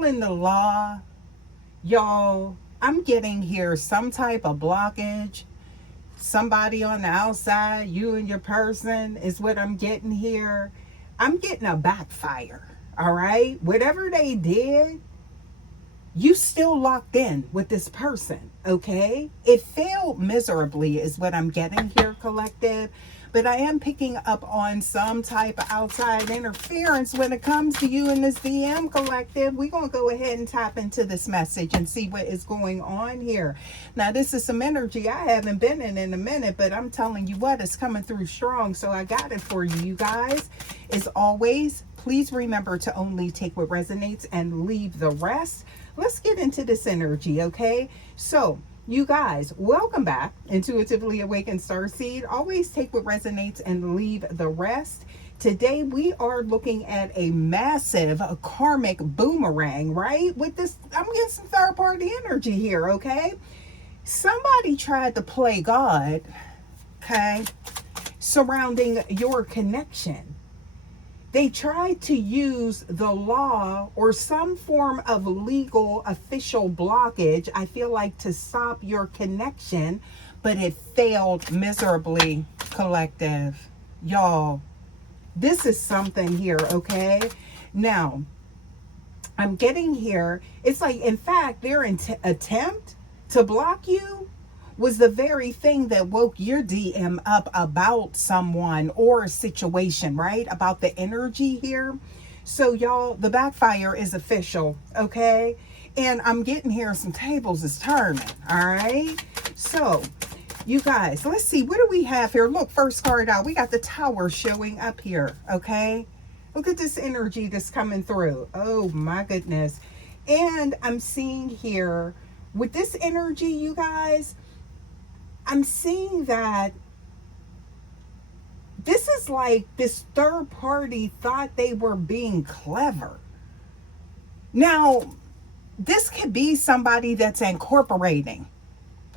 following the law, y'all, I'm getting here some type of blockage. Somebody on the outside, you and your person, is what I'm getting here. I'm getting a backfire. All right? Whatever they did, you still locked in with this person, okay? It failed miserably is what I'm getting here, collective. But I am picking up on some type of outside interference when it comes to you and this DM, collective. We're going to go ahead and tap into this message and see what is going on here. Now, this is some energy I haven't been in a minute, but I'm telling you what, it's coming through strong. So I got it for you, you guys. As always, please remember to only take what resonates and leave the rest. Let's get into this energy, okay? So, you guys, welcome back. Intuitively Awakened Starseed. Always take what resonates and leave the rest. Today, we are looking at a massive karmic boomerang, right? With this, I'm getting some third-party energy here, okay? Somebody tried to play God, okay, surrounding your connection. They tried to use the law or some form of legal official blockage, I feel like, to stop your connection, but it failed miserably, collective. Y'all, this is something here, okay? Now, I'm getting here, it's like, in fact, their attempt to block you was the very thing that woke your DM up about someone or a situation, right? About the energy here. So y'all, the backfire is official, okay? And I'm getting here some tables is turning, all right? So, you guys, let's see, what do we have here? Look, first card out, we got the Tower showing up here, okay? Look at this energy that's coming through. Oh my goodness. And I'm seeing here, with this energy, you guys, I'm seeing that this is like this third party thought they were being clever. Now, this could be somebody that's incorporating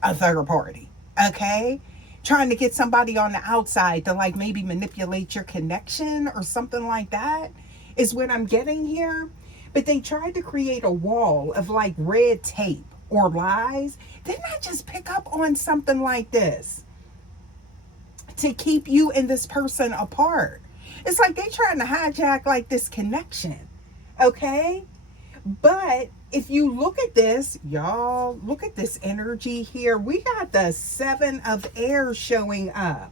a third party, okay? Trying to get somebody on the outside to like maybe manipulate your connection or something like that is what I'm getting here. But they tried to create a wall of like red tape or lies. Didn't I just pick up on something like this to keep you and this person apart? It's like they trying to hijack like this connection, okay? But if you look at this, y'all, look at this energy here. We got the 7 of Air showing up.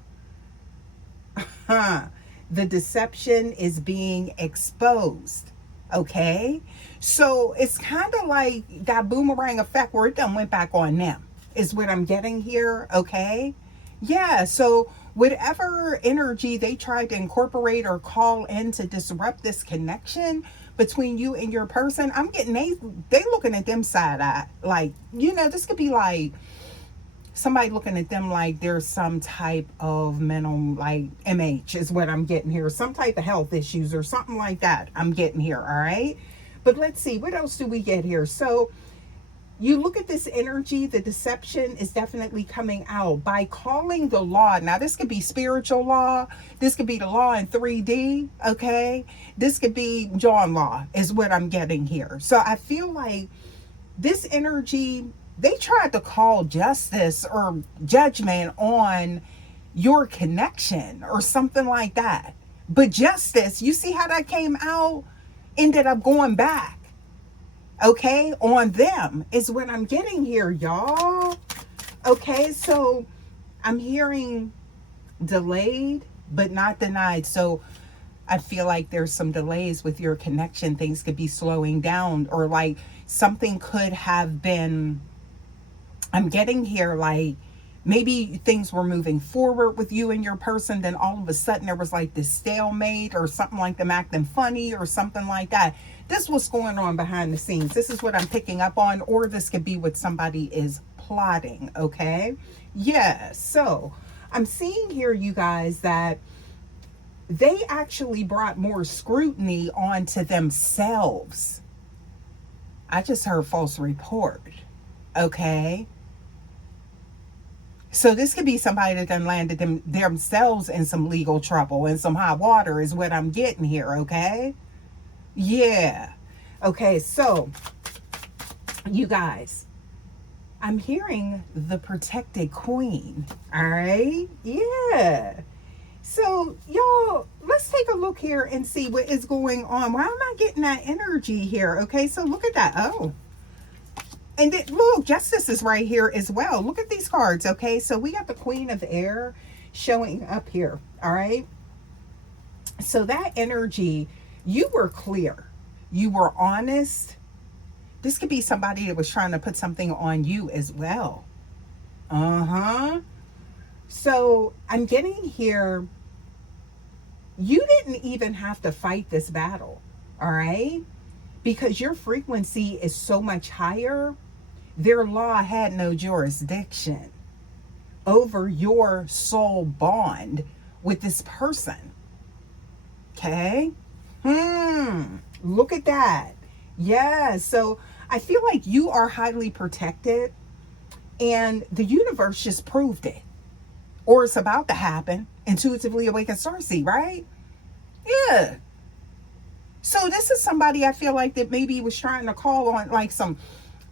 The deception is being exposed. Okay, so it's kind of like that boomerang effect where it done went back on them is what I'm getting here. Okay, yeah, so whatever energy they tried to incorporate or call in to disrupt this connection between you and your person, I'm getting they looking at them side eye, like, you know, this could be like somebody looking at them like there's some type of mental, like MH is what I'm getting here. Some type of health issues or something like that I'm getting here, all right? But let's see, what else do we get here? So you look at this energy, the deception is definitely coming out by calling the law. Now, this could be spiritual law. This could be the law in 3D, okay? This could be John law is what I'm getting here. So I feel like this energy, they tried to call justice or judgment on your connection or something like that. But justice, you see how that came out? Ended up going back, okay, on them is what I'm getting here, y'all. Okay, so I'm hearing delayed, but not denied. So I feel like there's some delays with your connection. Things could be slowing down, or like something could have been, I'm getting here like maybe things were moving forward with you and your person, then all of a sudden there was like this stalemate or something, like them acting funny or something like that. This was going on behind the scenes. This is what I'm picking up on, or this could be what somebody is plotting, okay? Yeah, so I'm seeing here, you guys, that they actually brought more scrutiny onto themselves. I just heard false report, okay? So this could be somebody that done landed themselves in some legal trouble and some hot water is what I'm getting here, okay? Yeah. Okay, so you guys, I'm hearing the protected queen. All right. Yeah. So, y'all, let's take a look here and see what is going on. Why am I getting that energy here? Okay, so look at that. Oh, and look, justice is right here as well. Look at these cards. Okay, so we got the queen of air showing up here. All right. So that energy, you were clear. You were honest. This could be somebody that was trying to put something on you as well. Uh-huh. So I'm getting here, you didn't even have to fight this battle, all right? Because your frequency is so much higher, their law had no jurisdiction over your soul bond with this person. Okay? Look at that. Yeah, so I feel like you are highly protected, and the universe just proved it. Or it's about to happen. Intuitively awakened Starseed, right? Yeah. So this is somebody I feel like that maybe was trying to call on like some,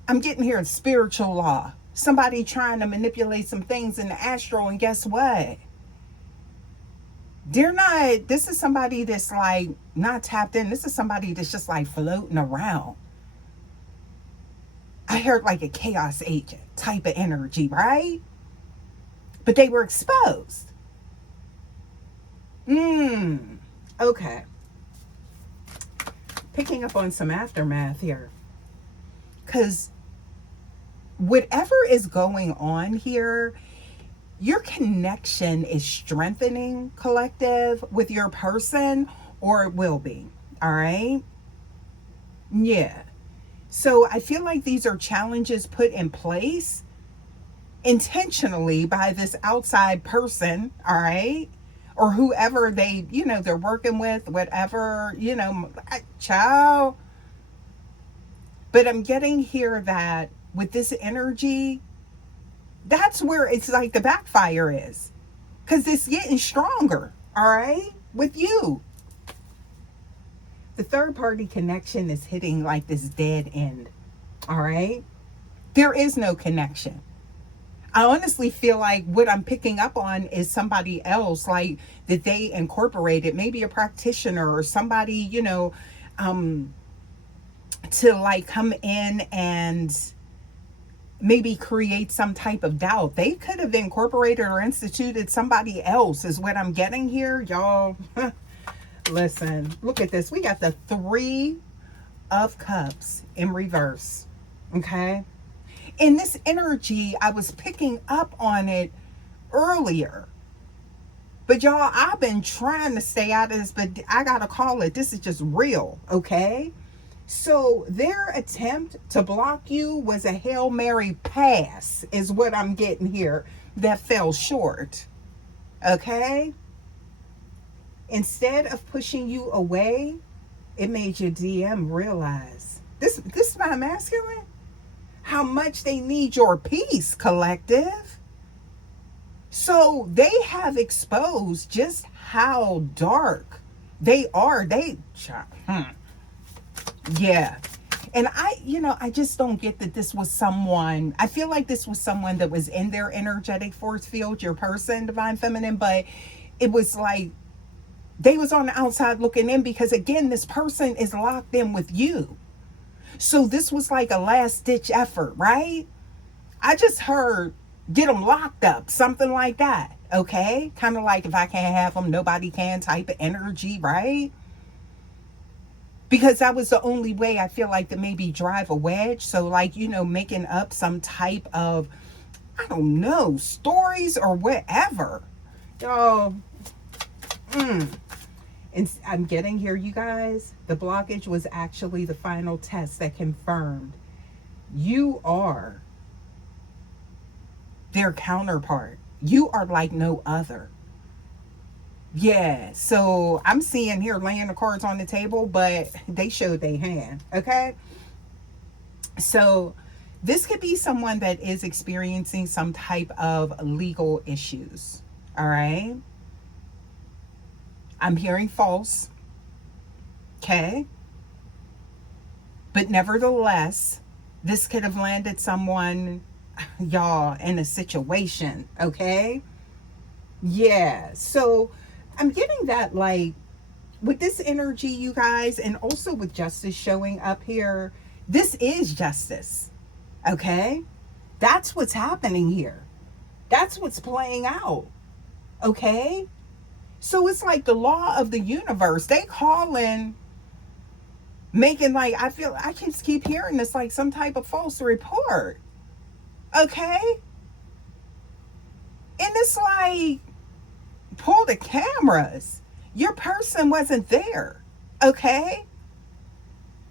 I'm getting here, spiritual law. Somebody trying to manipulate some things in the astral, and guess what? They're not, this is somebody that's like not tapped in. This is somebody that's just like floating around. I heard like a chaos agent type of energy, right? But they were exposed. Okay. Picking up on some aftermath here. Because whatever is going on here, your connection is strengthening, collective, with your person, or it will be. All right? Yeah. So I feel like these are challenges put in place intentionally by this outside person, all right? Or whoever they, they're working with, whatever, child. But I'm getting here that with this energy, that's where it's like the backfire is. Because it's getting stronger, all right, with you. The third party connection is hitting like this dead end, all right? There is no connection. I honestly feel like what I'm picking up on is somebody else, like that they incorporated, maybe a practitioner or somebody, to like come in and maybe create some type of doubt. They could have incorporated or instituted somebody else, is what I'm getting here, y'all. Listen, look at this. We got the 3 of Cups in reverse. Okay. In this energy, I was picking up on it earlier. But y'all, I've been trying to stay out of this, but I gotta call it. This is just real, okay? So their attempt to block you was a Hail Mary pass, is what I'm getting here, that fell short, okay? Instead of pushing you away, it made your DM realize, this is my masculine, how much they need your peace, collective. So they have exposed just how dark they are. Yeah. And I just don't get that this was someone, I feel like this was someone that was in their energetic force field, your person, divine feminine, but it was like they was on the outside looking in, because again, this person is locked in with you. So this was like a last ditch effort, right? I just heard get them locked up, something like that. Okay? Kind of like if I can't have them, nobody can type of energy, right? Because that was the only way I feel like to maybe drive a wedge. So like, making up some type of, I don't know, stories or whatever. Y'all, and I'm getting here, you guys, the blockage was actually the final test that confirmed you are their counterpart. You are like no other. Yeah, so I'm seeing here laying the cards on the table, but they showed their hand, okay? So this could be someone that is experiencing some type of legal issues, all right? I'm hearing false, okay? But nevertheless, this could have landed someone, y'all, in a situation, okay? Yeah. So I'm getting that, like, with this energy, you guys, and also with justice showing up here, this is justice, okay? That's what's happening here. That's what's playing out, okay? So it's like the law of the universe. They calling, making like, I just keep hearing this like some type of false report, okay? And it's like, pull the cameras. Your person wasn't there, okay?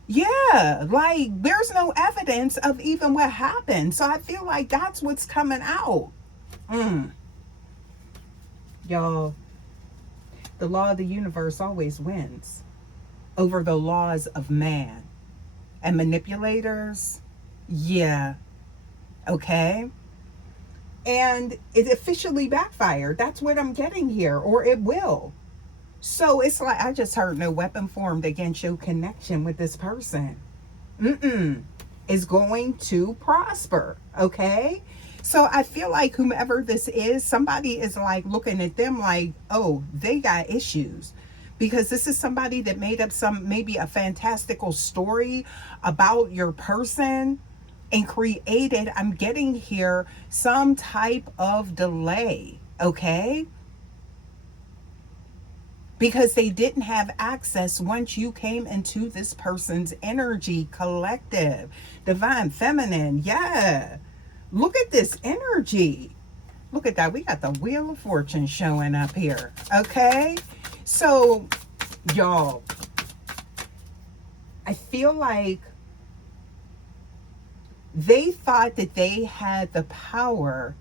Yeah, like there's no evidence of even what happened. So I feel like that's what's coming out. Y'all, the law of the universe always wins over the laws of man. And manipulators, yeah, okay? And it officially backfired. That's what I'm getting here, or it will. So it's like, I just heard no weapon formed against your connection with this person. Is going to prosper, okay? So I feel like whomever this is, somebody is like looking at them like, oh, they got issues. Because this is somebody that made up maybe a fantastical story about your person and created, I'm getting here, some type of delay, okay? Because they didn't have access once you came into this person's energy, collective, divine feminine. Yeah. Look at this energy. Look at that. We got the Wheel of Fortune showing up here. Okay. So, y'all, I feel like they thought that they had the power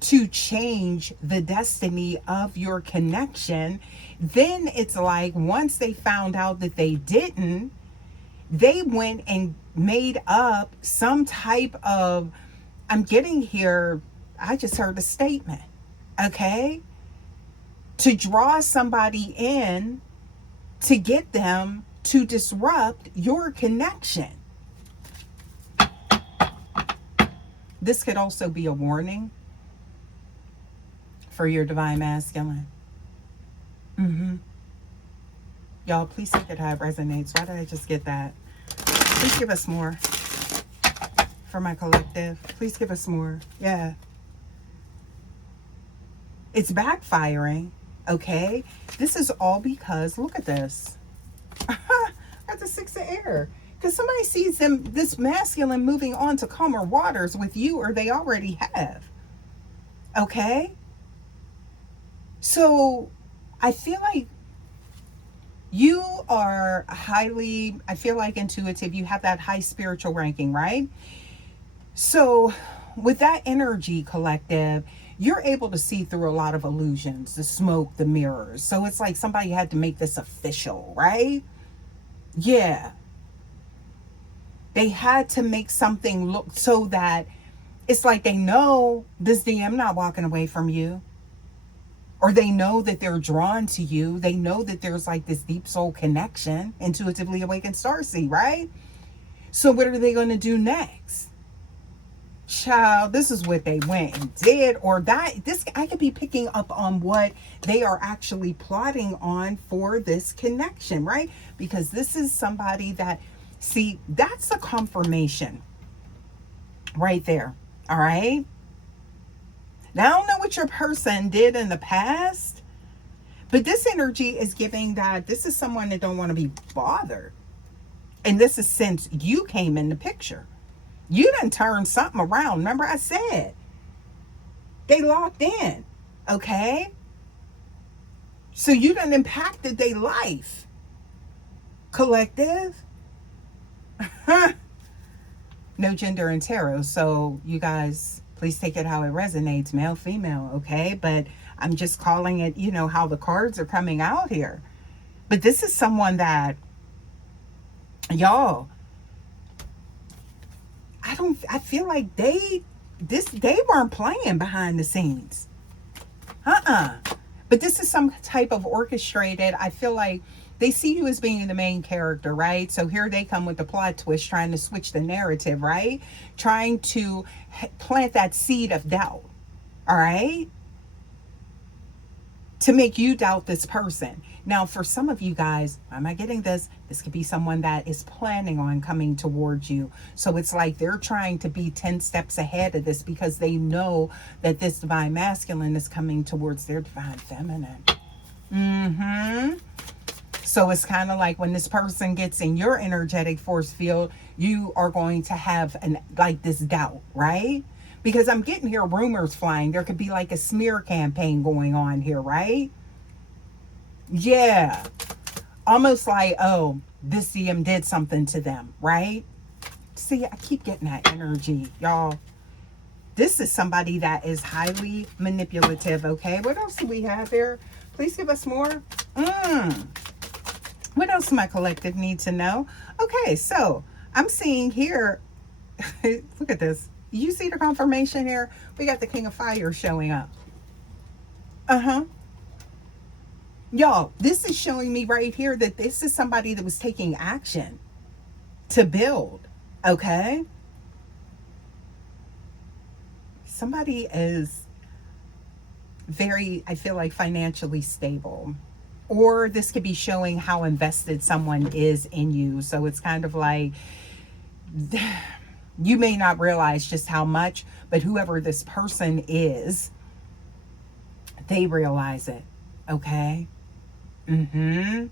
to change the destiny of your connection. Then it's like, once they found out that they didn't, they went and made up some type of, I'm getting here, I just heard a statement, okay? To draw somebody in to get them to disrupt your connection. This could also be a warning for your divine masculine. Y'all, please take it how it resonates. Why did I just get that? Please give us more for my collective. Please give us more. Yeah. It's backfiring, okay? This is all because, look at this. That's the 6 of air. Because somebody sees this masculine moving on to calmer waters with you, or they already have. Okay? So I feel like you are highly, I feel like intuitive. You have that high spiritual ranking, right? So with that energy, collective, you're able to see through a lot of illusions, the smoke, the mirrors. So it's like somebody had to make this official, right? Yeah. They had to make something look so that it's like they know this DM not walking away from you. Or they know that they're drawn to you. They know that there's like this deep soul connection, intuitively awakened starseed, right? So what are they going to do next? Child, this is what they went and did, or that this, I could be picking up on what they are actually plotting on for this connection, right? Because this is somebody that, see, that's a confirmation right there. All right. Now, I don't know what your person did in the past, but this energy is giving that this is someone that don't want to be bothered. And this is since you came in the picture. You done turned something around. Remember I said they locked in, okay? So you done impacted their life. Collective. No gender in tarot. So you guys, please take it how it resonates, male, female, okay? But I'm just calling it, you know, how the cards are coming out here. But this is someone that, y'all, I feel like they weren't playing behind the scenes. But this is some type of orchestrated, I feel like They see you as being the main character, right? So here they come with the plot twist, trying to switch the narrative, right? Trying to plant that seed of doubt, all right? To make you doubt this person. Now, for some of you guys, why am I getting this? This could be someone that is planning on coming towards you. So it's like they're trying to be 10 steps ahead of this because they know that this divine masculine is coming towards their divine feminine. So it's kind of like when this person gets in your energetic force field, you are going to have like this doubt, right? Because I'm getting here rumors flying. There could be like a smear campaign going on here, right? Yeah. Almost like, oh, this CM did something to them, right? See, I keep getting that energy, y'all. This is somebody that is highly manipulative, okay? What else do we have here? Please give us more. What else do my collective need to know? Okay, so I'm seeing here, look at this. You see the confirmation here? We got the King of Fire showing up. Y'all, this is showing me right here that this is somebody that was taking action to build, okay? Somebody is very, I feel like, financially stable. Or this could be showing how invested someone is in you. So it's kind of like, you may not realize just how much, but whoever this person is, they realize it, okay? And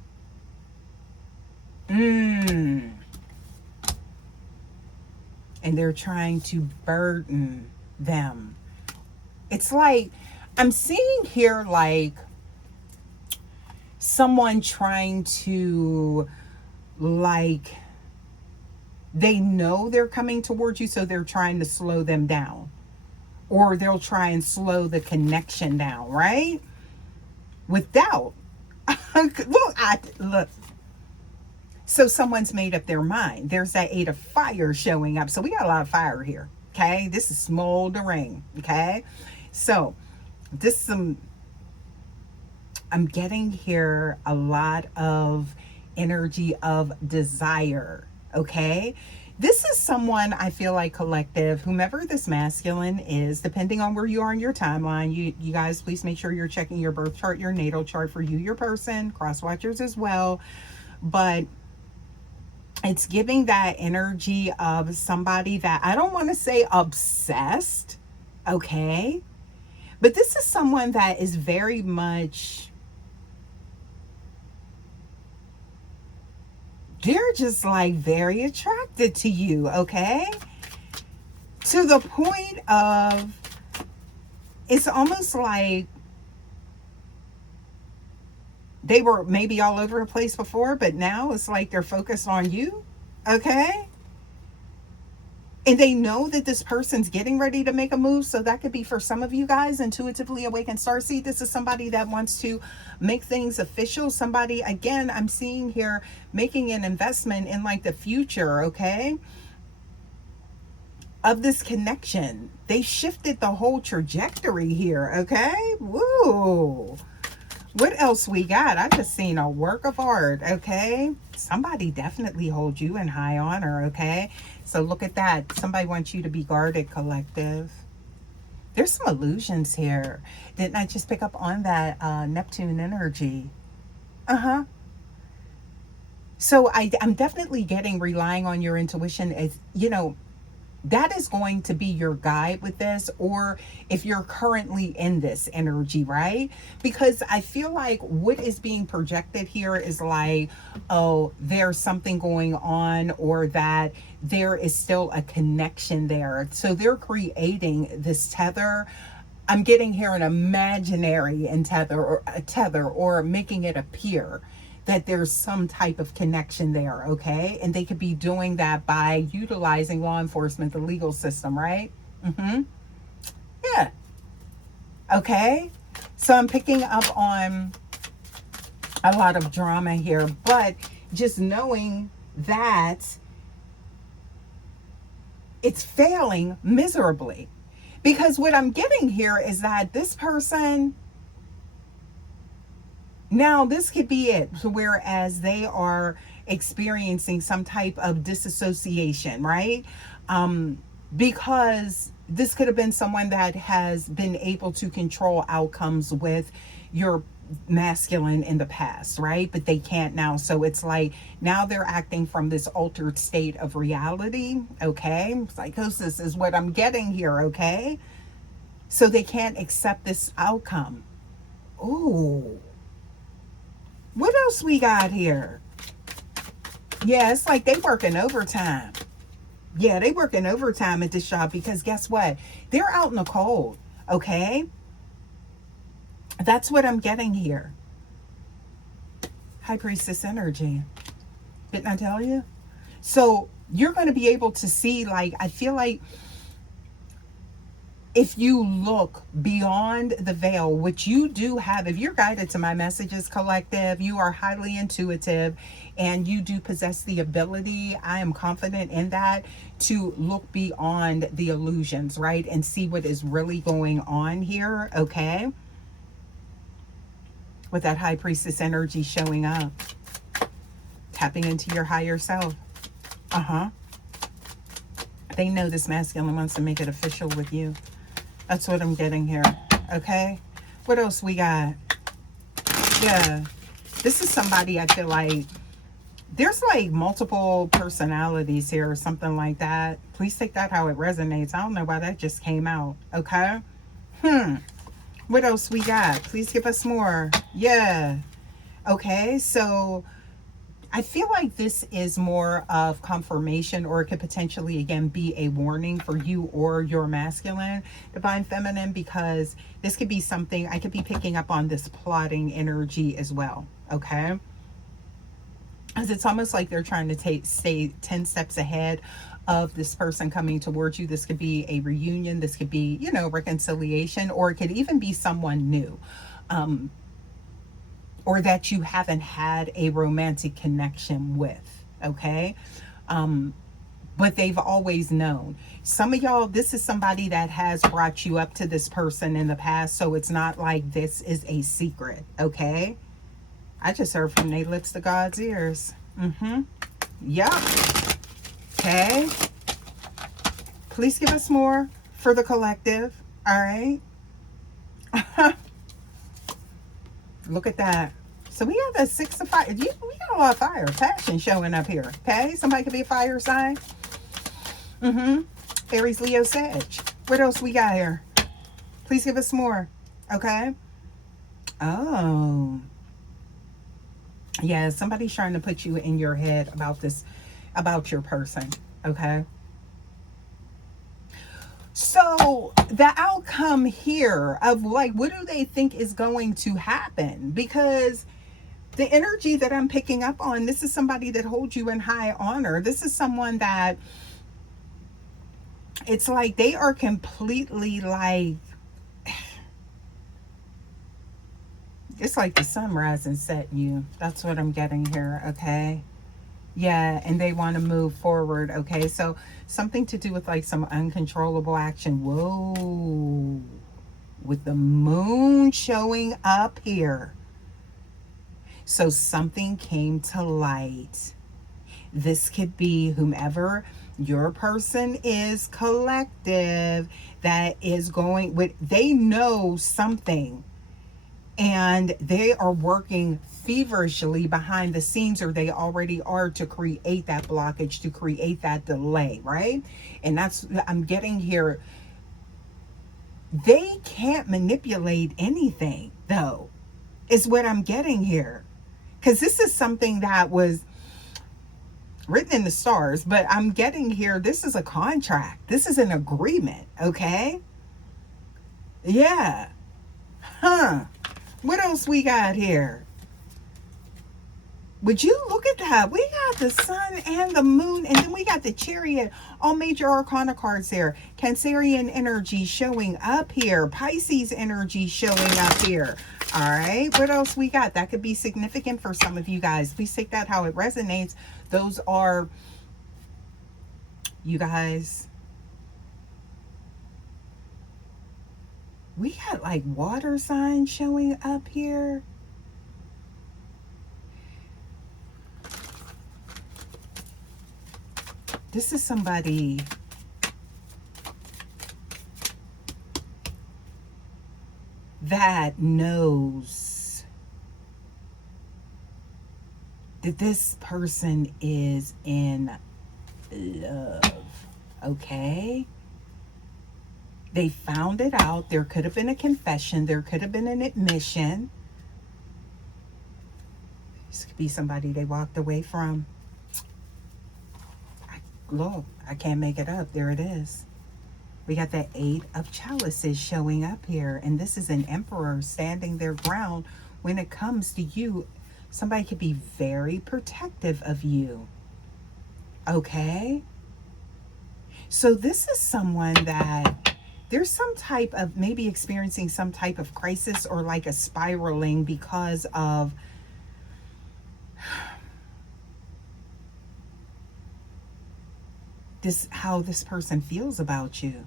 they're trying to burden them. It's like, I'm seeing here like someone trying to, like, they know they're coming towards you, so they're trying to slow them down. Or they'll try and slow the connection down, right? With doubt. Look. So someone's made up their mind. There's that 8 of Fire showing up. So we got a lot of fire here, okay? This is smoldering, okay? So this is I'm getting here a lot of energy of desire, okay? This is someone, I feel like, collective, whomever this masculine is, depending on where you are in your timeline, you guys, please make sure you're checking your birth chart, your natal chart for you, your person, cross watchers as well. But it's giving that energy of somebody that, I don't want to say obsessed, okay? But this is someone that is very much, they're just like very attracted to you, okay? To the point of, it's almost like they were maybe all over the place before, but now it's like they're focused on you, okay? And they know that this person's getting ready to make a move. So that could be for some of you guys, intuitively awakened starseed. This is somebody that wants to make things official. Somebody, again, I'm seeing here making an investment in like the future, okay? Of this connection. They shifted the whole trajectory here, okay? Woo! What else we got? I just seen a work of art, okay? Somebody definitely holds you in high honor, okay? So look at that. Somebody wants you to be guarded, collective. There's some illusions here. Didn't I just pick up on that Neptune energy? So I'm definitely relying on your intuition as, you know, that is going to be your guide with this, or if you're currently in this energy, right? Because I feel like what is being projected here is like, oh, there's something going on, or that there is still a connection there. So they're creating this tether. I'm getting here an imaginary tether, or making it appear that there's some type of connection there, okay? And they could be doing that by utilizing law enforcement, the legal system, right? Yeah. Okay. So I'm picking up on a lot of drama here, but just knowing that it's failing miserably. Because what I'm getting here is that this person, Now, this could be it. So whereas they are experiencing some type of disassociation, right? Um, because this could have been someone that has been able to control outcomes with your masculine in the past, right? But they can't now. So it's like now they're acting from this altered state of reality, okay? Psychosis is what I'm getting here, okay? So they can't accept this outcome. Ooh. What else we got here? Yeah, it's like they working overtime. Yeah, they working overtime at this shop because guess what? They're out in the cold. Okay? That's what I'm getting here. High Priestess energy. Didn't I tell you? So you're going to be able to see, like, I feel like if you look beyond the veil, which you do have, if you're guided to my messages, collective, you are highly intuitive and you do possess the ability, I am confident in that, to look beyond the illusions, right? And see what is really going on here, okay? With that high priestess energy showing up, tapping into your higher self. Uh-huh. They know this masculine wants to make it official with you. That's what I'm getting here. Okay. What else we got? Yeah. This is somebody I feel like there's like multiple personalities here or something like that. Please take that how it resonates. I don't know why that just came out. Okay. What else we got? Please give us more. Yeah. Okay. So I feel like this is more of confirmation, or it could potentially, again, be a warning for you or your masculine, divine feminine, because this could be something, I could be picking up on this plotting energy as well, okay? Because it's almost like they're trying to stay 10 steps ahead of this person coming towards you. This could be a reunion. This could be, you know, reconciliation, or it could even be someone new. Or that you haven't had a romantic connection with, okay? But they've always known. Some of y'all, this is somebody that has brought you up to this person in the past, so it's not like this is a secret, okay? I just heard from their lips to God's ears. Yeah. Okay. Please give us more for the collective, all right? Look at that. So we have a 6 of fire. We got a lot of fire, passion showing up here. Okay, somebody could be a fire sign. Aries, Leo, Sag. What else we got here? Please give us more. Okay. Oh, yeah. Somebody's trying to put you in your head about this, about your person. Okay. So the outcome here of like, what do they think is going to happen? Because the energy that I'm picking up on, this is somebody that holds you in high honor. This is someone that it's like they are completely like, it's like the sunrise and set you. That's what I'm getting here, okay? Yeah, and they want to move forward, okay? So something to do with like some uncontrollable action. Whoa. With the moon showing up here. So something came to light. This could be whomever your person is, collective, that is going with, they know something and they are working feverishly behind the scenes, or they already are, to create that blockage, to create that delay, right? And that's, I'm getting here, they can't manipulate anything though, is what I'm getting here. Because this is something that was written in the stars, but I'm getting here, this is a contract. This is an agreement, okay? Yeah. What else we got here? Would you look at that? We got the sun and the moon, and then we got the chariot. All major arcana cards there. Cancerian energy showing up here. Pisces energy showing up here. All right. What else we got? That could be significant for some of you guys. Please take that how it resonates. Those are, you guys, we got like water signs showing up here. This is somebody that knows that this person is in love. Okay? They found it out. There could have been a confession. There could have been an admission. This could be somebody they walked away from. Look, I can't make it up. There it is. We got the 8 of Chalices showing up here. And this is an emperor standing their ground when it comes to you. Somebody could be very protective of you. Okay? So this is someone that there's some type of maybe experiencing some type of crisis or like a spiraling because of this, how this person feels about you,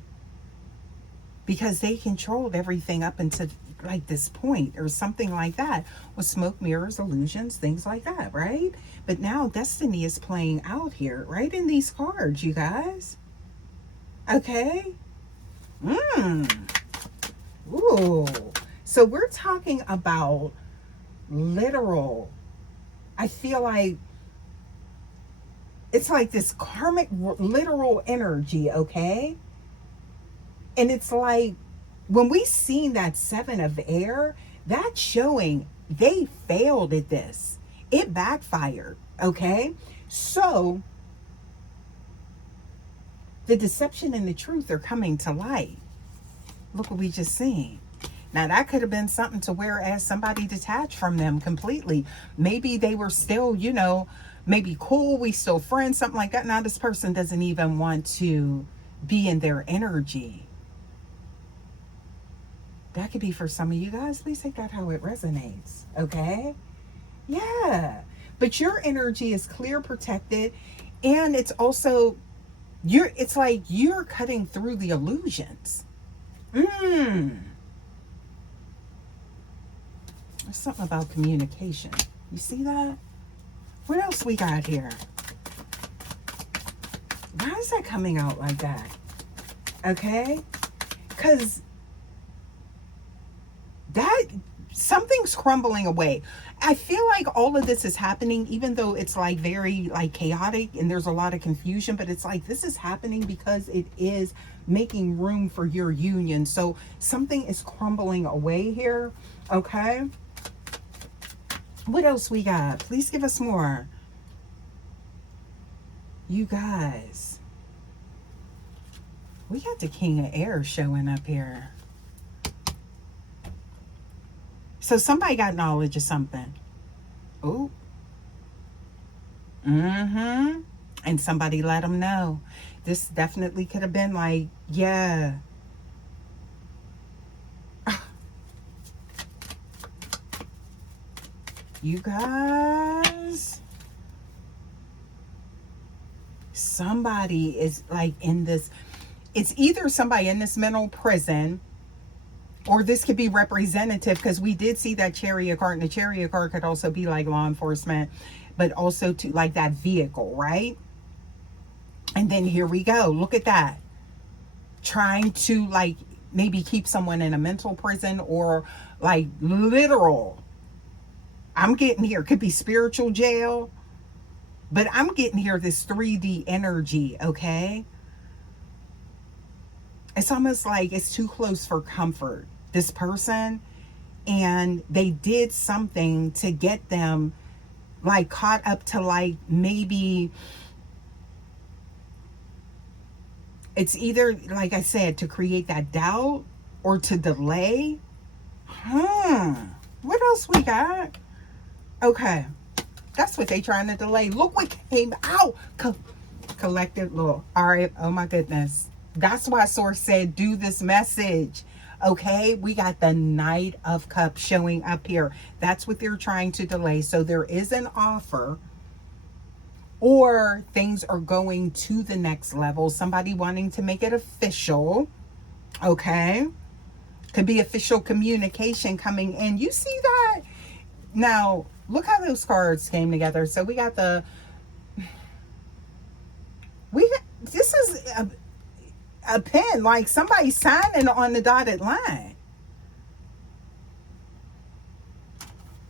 because they controlled everything up until like this point or something like that, with smoke, mirrors, illusions, things like that, right? But now destiny is playing out here, right, in these cards, you guys. Okay. Ooh. So we're talking about literal, I feel like it's like this karmic literal energy, okay? And it's like when we seen that 7 of air, that's showing they failed at this. It backfired, okay? So the deception and the truth are coming to light. Look what we just seen. Now that could have been something to whereas somebody detached from them completely. Maybe they were still, you know, maybe cool, we still friends, something like that. Now this person doesn't even want to be in their energy. That could be for some of you guys. Please take that how it resonates. Okay? Yeah. But your energy is clear, protected, and it's also it's like you're cutting through the illusions. There's something about communication. You see that? What else we got here? Why is that coming out like that? Okay? Because that something's crumbling away. I feel like all of this is happening, even though it's like very like chaotic and there's a lot of confusion, but it's like this is happening because it is making room for your union. So something is crumbling away here. Okay. What else we got? Please give us more. You guys, we got the King of Air showing up here. So somebody got knowledge of something. Oh. And somebody let them know. This definitely could have been like, yeah. You guys, somebody is like in this, it's either somebody in this mental prison, or this could be representative, because we did see that Chariot card, and the Chariot card could also be like law enforcement, but also to like that vehicle, right? And then here we go. Look at that. Trying to like maybe keep someone in a mental prison, or like literal. I'm getting here, could be spiritual jail, but I'm getting here this 3D energy, okay? It's almost like it's too close for comfort, this person, and they did something to get them like caught up to like maybe it's either, like I said, to create that doubt or to delay. What else we got? Okay, that's what they trying to delay. Look what came out. Collective law. All right. Oh my goodness. That's why Source said do this message. Okay, we got the Knight of Cups showing up here. That's what they're trying to delay. So there is an offer, or things are going to the next level. Somebody wanting to make it official. Okay, could be official communication coming in. You see that? Now look how those cards came together. So we got the a pen, like somebody signing on the dotted line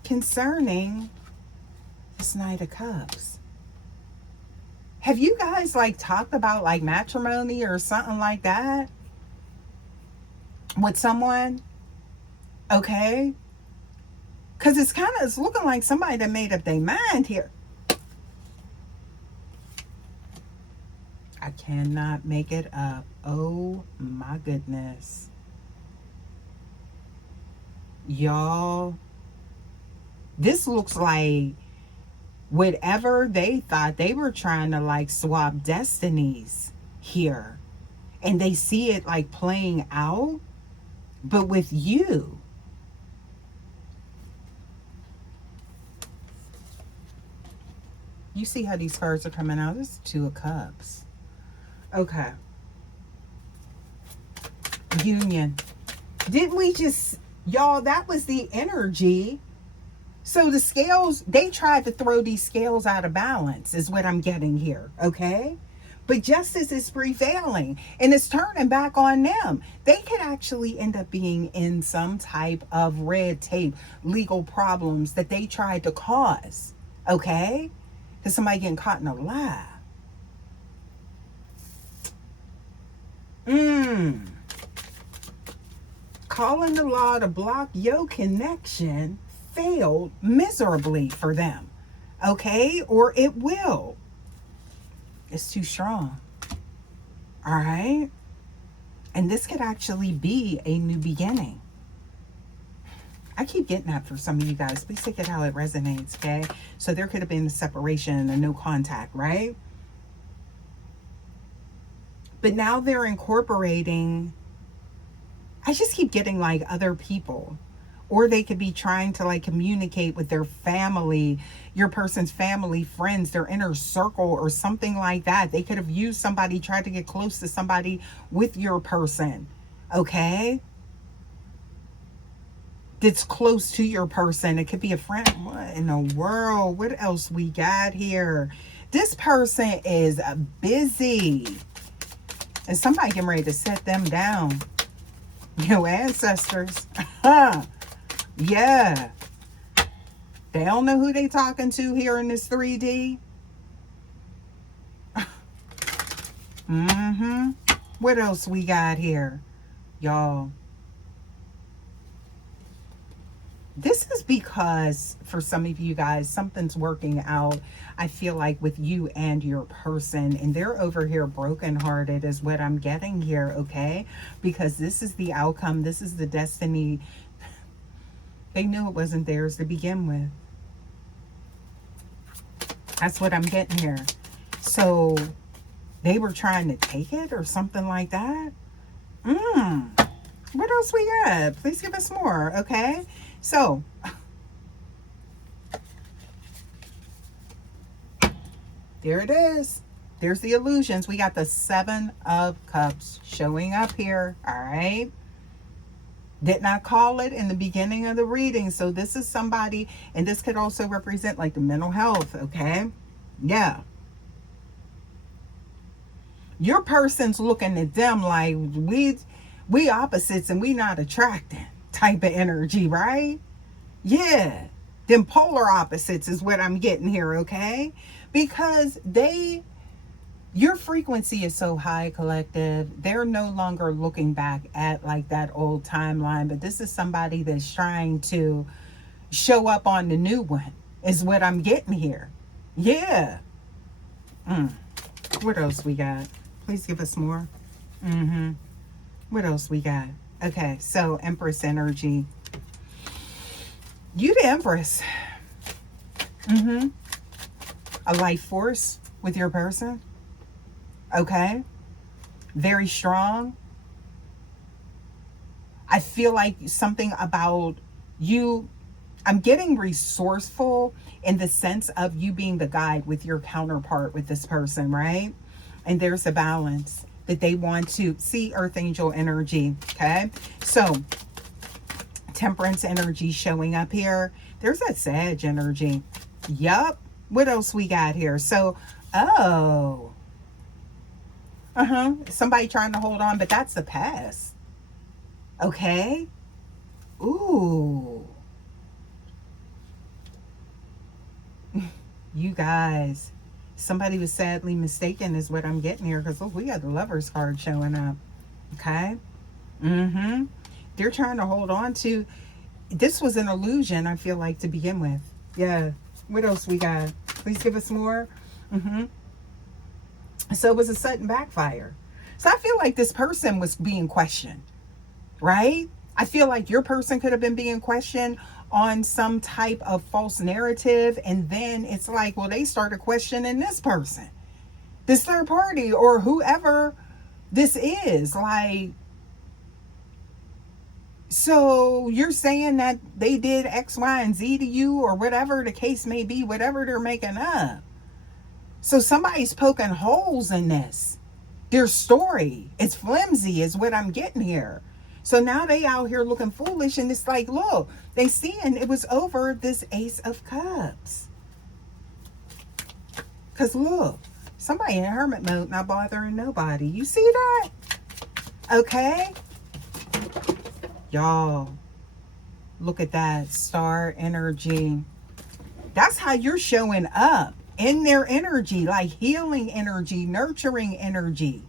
concerning this Knight of Cups. Have you guys like talked about like matrimony or something like that with someone? Okay, because it's looking like somebody that made up their mind here. I cannot make it up. Oh my goodness. Y'all, this looks like whatever they thought, they were trying to like swap destinies here. And they see it like playing out, but with you. You see how these cards are coming out? This is Two of Cups. Okay. Union. Didn't we just, y'all, that was the energy. So the scales, they tried to throw these scales out of balance is what I'm getting here, okay? But justice is prevailing and it's turning back on them. They could actually end up being in some type of red tape, legal problems that they tried to cause, okay? Because somebody getting caught in a lie. Calling the law to block your connection failed miserably for them. Okay? Or it will. It's too strong. All right? And this could actually be a new beginning. I keep getting that for some of you guys. Please take it how it resonates, okay? So there could have been a separation, a no contact, right? But now they're incorporating, I just keep getting like other people. Or they could be trying to like communicate with their family, your person's family, friends, their inner circle or something like that. They could have used somebody, tried to get close to somebody with your person, okay? That's close to your person. It could be a friend. What in the world? What else we got here? This person is busy. And somebody getting ready to set them down. Your ancestors. Yeah. They don't know who they talking to here in this 3D. What else we got here? Y'all. This is because for some of you guys, something's working out. I feel like with you and your person, and they're over here brokenhearted is what I'm getting here, okay? Because this is the outcome. This is the destiny. They knew it wasn't theirs to begin with. That's what I'm getting here. So they were trying to take it or something like that. What else we got? Please give us more, okay? So, there it is. There's the illusions. We got the Seven of Cups showing up here, all right? Did not call it in the beginning of the reading. So this is somebody, and this could also represent like the mental health, okay? Yeah. Your person's looking at them like we opposites and we not attracting type of energy, right? Yeah. Them polar opposites is what I'm getting here, okay? Because your frequency is so high, collective. They're no longer looking back at like that old timeline, but this is somebody that's trying to show up on the new one is what I'm getting here. Yeah. What else we got? Please give us more. What else we got? Okay, so Empress energy. You the Empress. A life force with your person. Okay. Very strong. I feel like something about you, I'm getting resourceful in the sense of you being the guide with your counterpart with this person, right? And there's a balance that they want to see. Earth angel energy, okay? So Temperance energy showing up here. There's that Sag energy. Yup. What else we got here? So, oh, Somebody trying to hold on, but that's the past. Okay. Ooh. You guys. Somebody was sadly mistaken is what I'm getting here. Because look, we got the Lover's card showing up. Okay. They're trying to hold on to. This was an illusion, I feel like, to begin with. Yeah. What else we got? Please give us more. So it was a sudden backfire. So I feel like this person was being questioned, right? I feel like your person could have been being questioned on some type of false narrative. And then it's like, well, they started questioning this person, this third party, or whoever this is. Like, so you're saying that they did X, Y, and Z to you, or whatever the case may be, whatever they're making up. So somebody's poking holes in this. Their story, it's flimsy is what I'm getting here. So now they out here looking foolish, and it's like, look, they seeing it was over this Ace of Cups. Because look, somebody in hermit mode, not bothering nobody. You see that? Okay? Y'all, look at that star energy. That's how you're showing up in their energy, like healing energy, nurturing energy,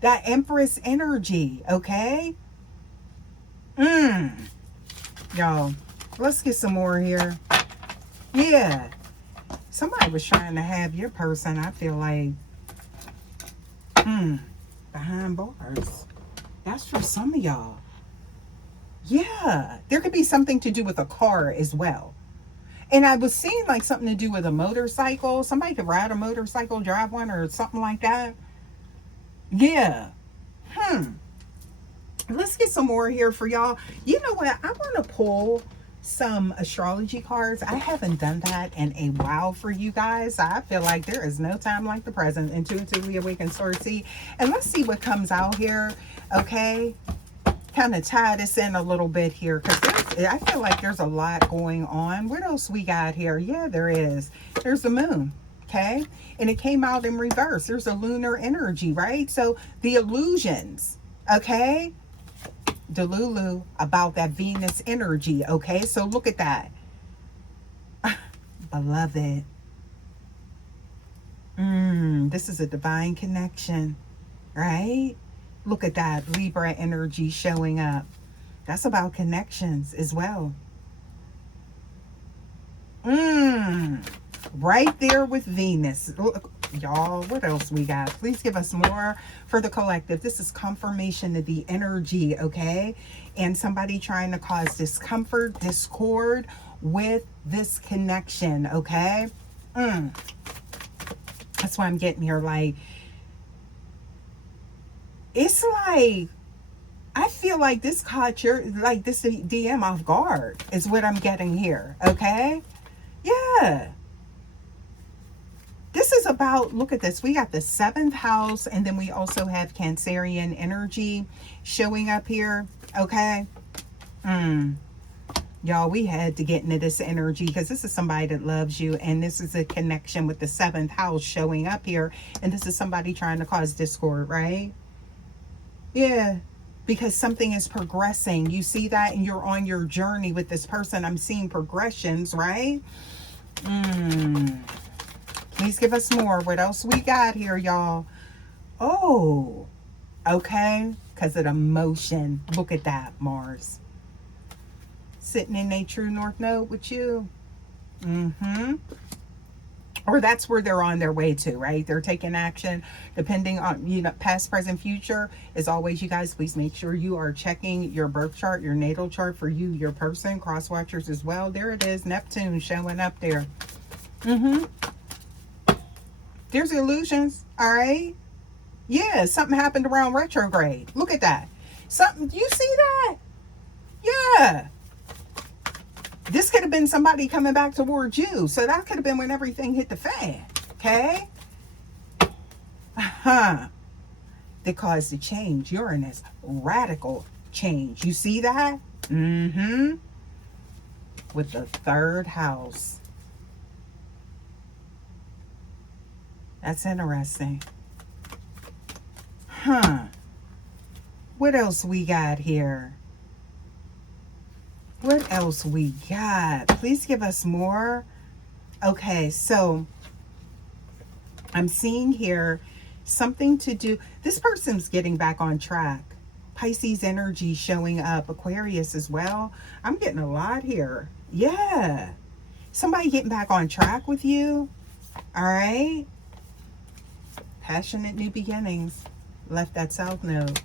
that Empress energy. Okay. Y'all, let's get some more here. Yeah, somebody was trying to have your person, I feel like, behind bars. That's for some of y'all. Yeah, there could be something to do with a car as well. And I was seeing like something to do with a motorcycle. Somebody could ride a motorcycle, drive one, or something like that. Yeah. Let's get some more here for y'all. You know what? I want to pull some astrology cards. I haven't done that in a while for you guys. I feel like there is no time like the present. Intuitively awakened Sorcy. And let's see what comes out here. Okay. Kind of tie this in a little bit here, because I feel like there's a lot going on. What else we got here? Yeah, there is. There's the moon. Okay. And it came out in reverse. There's a lunar energy, right? So the illusions. Okay. Delulu about that Venus energy. Okay. So look at that. Beloved. This is a divine connection, right? Look at that Libra energy showing up. That's about connections as well. Right there with Venus. Look, y'all, what else we got? Please give us more for the collective. This is confirmation of the energy, okay? And somebody trying to cause discomfort, discord with this connection, okay? That's why I'm getting here, like, it's like, I feel like this caught your, like, this DM off guard is what I'm getting here, okay? Yeah. This is about, look at this. We got the 7th house, and then we also have Cancerian energy showing up here, okay? Y'all, we had to get into this energy because this is somebody that loves you, and this is a connection with the 7th house showing up here, and this is somebody trying to cause discord, right? Yeah, because something is progressing. You see that, and you're on your journey with this person. I'm seeing progressions, right? Please give us more. What else we got here, y'all? Oh, okay. Because of the motion. Look at that, Mars. Sitting in a true north node with you. Or that's where they're on their way to, right? They're taking action depending on, you know, past, present, future. As always, you guys, please make sure you are checking your birth chart, your natal chart for you, your person, cross watchers as well. There it is, Neptune showing up there. There's illusions, all right? Yeah, something happened around retrograde. Look at that. Something, you see that? Yeah. This could have been somebody coming back towards you. So that could have been when everything hit the fan. Okay? That caused the change. Uranus. Radical change. You see that? With the 3rd house. That's interesting. Huh. What else we got here? What else we got? Please give us more. Okay, so I'm seeing here something to do. This person's getting back on track. Pisces energy showing up. Aquarius as well. I'm getting a lot here. Yeah. Somebody getting back on track with you. All right. Passionate new beginnings. Left that south node.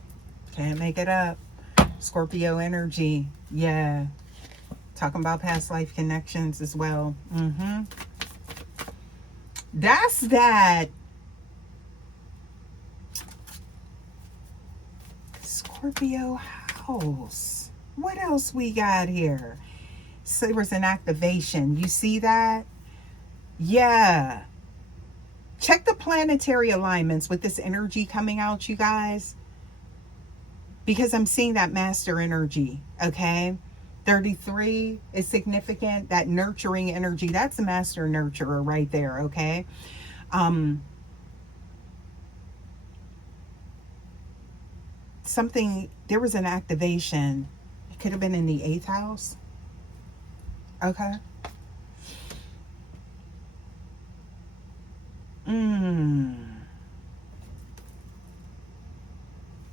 Can't make it up. Scorpio energy. Yeah. Talking about past life connections as well. That's that. Scorpio house. What else we got here? So there was an activation. You see that? Yeah. Check the planetary alignments with this energy coming out, you guys. Because I'm seeing that master energy, okay? 33 is significant. That nurturing energy, that's a master nurturer right there, okay? There was an activation. It could have been in the 8th house. Okay.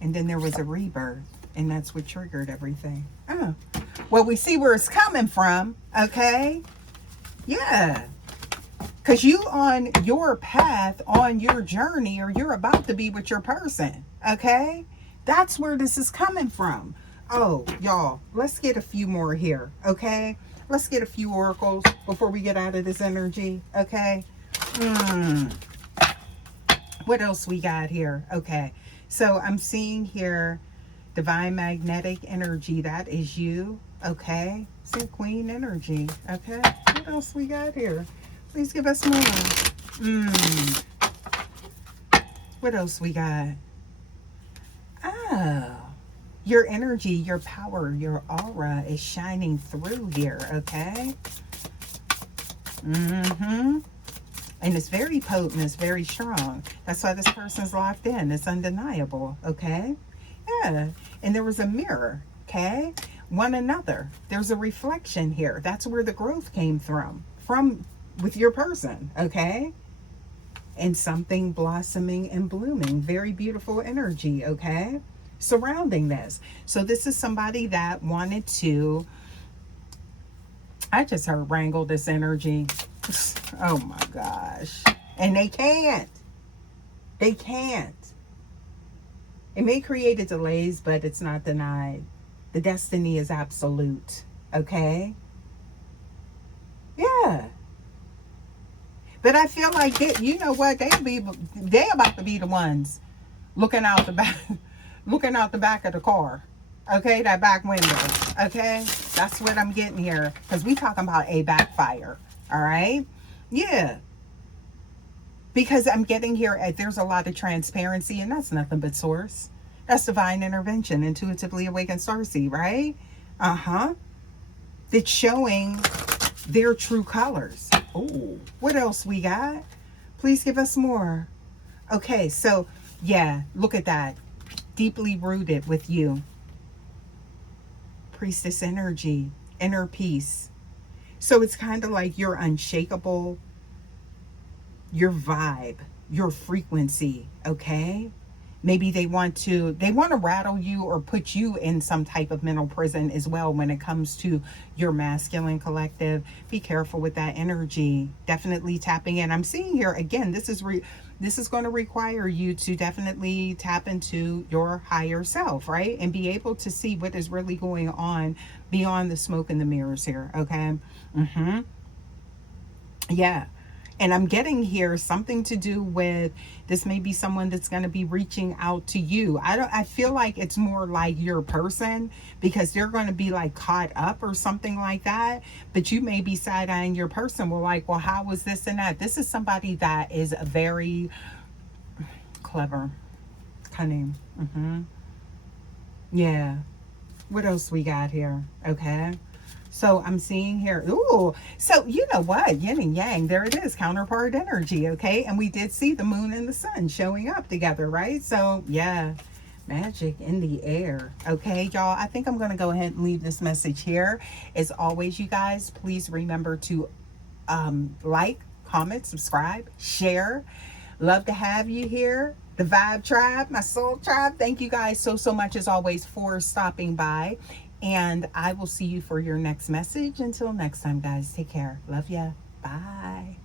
And then there was a rebirth, and that's what triggered everything. Oh. Well, we see where it's coming from, okay? Yeah. Because you on your path, on your journey, or you're about to be with your person, okay? That's where this is coming from. Oh, y'all, let's get a few more here, okay? Let's get a few oracles before we get out of this energy, okay? What else we got here? Okay, so I'm seeing here divine magnetic energy. That is you, okay? So queen energy, okay? What else we got here? Please give us more. What else we got? Oh, your energy, your power, your aura is shining through here, okay? And it's very potent, it's very strong. That's why this person's locked in. It's undeniable, okay? Yeah, and there was a mirror, okay? One another. There's a reflection here. That's where the growth came from with your person, okay? And something blossoming and blooming. Very beautiful energy, okay? Surrounding this. So this is somebody that wanted to, I just heard wrangle this energy. Oh my gosh. And they can't. They can't. It may create delays, but it's not denied. The destiny is absolute. Okay? Yeah. But I feel like you know what? They're about to be the ones looking out the back of the car. Okay, that back window. Okay? That's what I'm getting here. Because we talking about a backfire. All right? Yeah. Because I'm getting here, there's a lot of transparency, and that's nothing but source. That's divine intervention, intuitively awakened starseed, right? That's showing their true colors. Oh, what else we got? Please give us more. Okay, so, yeah, look at that. Deeply rooted with you. Priestess energy, inner peace. So it's kind of like you're unshakable, your vibe, your frequency, okay? Maybe they want to rattle you or put you in some type of mental prison as well when it comes to your masculine collective. Be careful with that energy. Definitely tapping in. I'm seeing here again, this is going to require you to definitely tap into your higher self, right? And be able to see what is really going on beyond the smoke and the mirrors here, okay? Yeah. And I'm getting here something to do with, this may be someone that's going to be reaching out to you. I feel like it's more like your person, because they're going to be like caught up or something like that. But you may be side-eyeing your person. Well, like, well, how was this and that? This is somebody that is very clever, cunning. Yeah. What else we got here? Okay. So I'm seeing here, ooh, so you know what? Yin and yang, there it is, counterpart energy, okay? And we did see the moon and the sun showing up together, right? So yeah, magic in the air. Okay, y'all, I think I'm going to go ahead and leave this message here. As always, you guys, please remember to like, comment, subscribe, share. Love to have you here. The Vibe Tribe, my soul tribe. Thank you guys so much as always for stopping by. And I will see you for your next message. Until next time, guys, take care. Love ya. Bye.